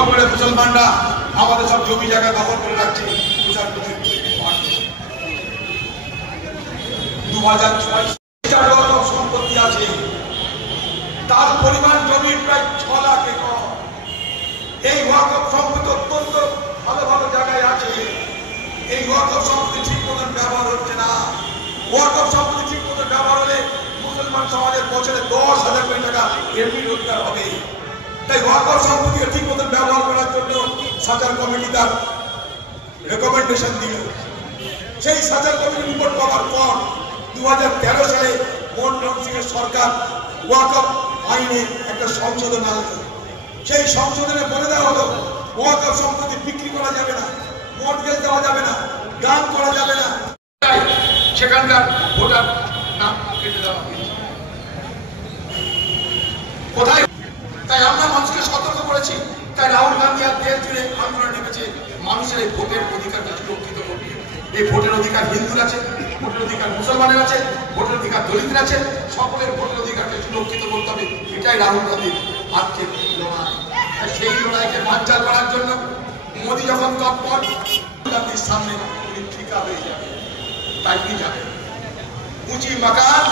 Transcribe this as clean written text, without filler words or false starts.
জোর করে মুসলমানরা আমাদের সব জমি জায়গা দখল করে রাখছে। 2006 সম্পত্তি আছে, তার পরিমাণ জমির প্রায় 6 লাখ একর। এই ওয়াকফ সম্পত্তি অত্যন্ত ভালো ভালো জায়গায় আছে। এই ওয়াকফ সম্পত্তি ঠিক মতন ব্যবহার হচ্ছে না। ওয়াকফ সম্পত্তি ঠিক মতন ব্যবহার হলে মুসলমান সমাজের বছরে 10,000 কোটি টাকা এমনি রোজগার হবে। তাই ওয়াকফ সম্পত্তিকে ঠিক মতন ব্যবহার করার জন্য সাজার কমিটি তার রেকমেন্ডেশন দিল। সেই সাজার কমিটি রিপোর্ট পাওয়ার পর 2013 সালে মনমোহন সিংয়ের সরকার ওয়াকফ আইনে একটা সংশোধন আনলো। সেই সংশোধনে বলে দেওয়া হলো ওয়াকফ সম্পত্তি বিক্রি করা যাবে না, মর্টগেজ দেওয়া যাবে না, দান করা যাবে না। সেখানকার ভোটার নাম কেটে দেওয়া হয়েছে। কোথায়? তাই আমরা মানুষকে সতর্ক করেছি। তাই রাহুল গান্ধী আর দেশ জুড়ে আন্দোলন নেমেছে মানুষের এই ভোটের অধিকারকে সুরক্ষিত করবে। এই ভোটের অধিকার হিন্দুর আছে, ভোটের অধিকার মুসলমানের আছে, ভোটের অধিকার দলিতের আছে। সকলের ভোটের অধিকারকে সুরক্ষিত করতে হবে। এটাই রাহুল গান্ধীর আজকের লড়াই। সেই লড়াইকে বানচাল করার জন্য মোদী যখন তৎপর, গান্ধীর সামনে উনি ফিকা হয়ে যাবে। তাই কি যাবে উঁচি মাকান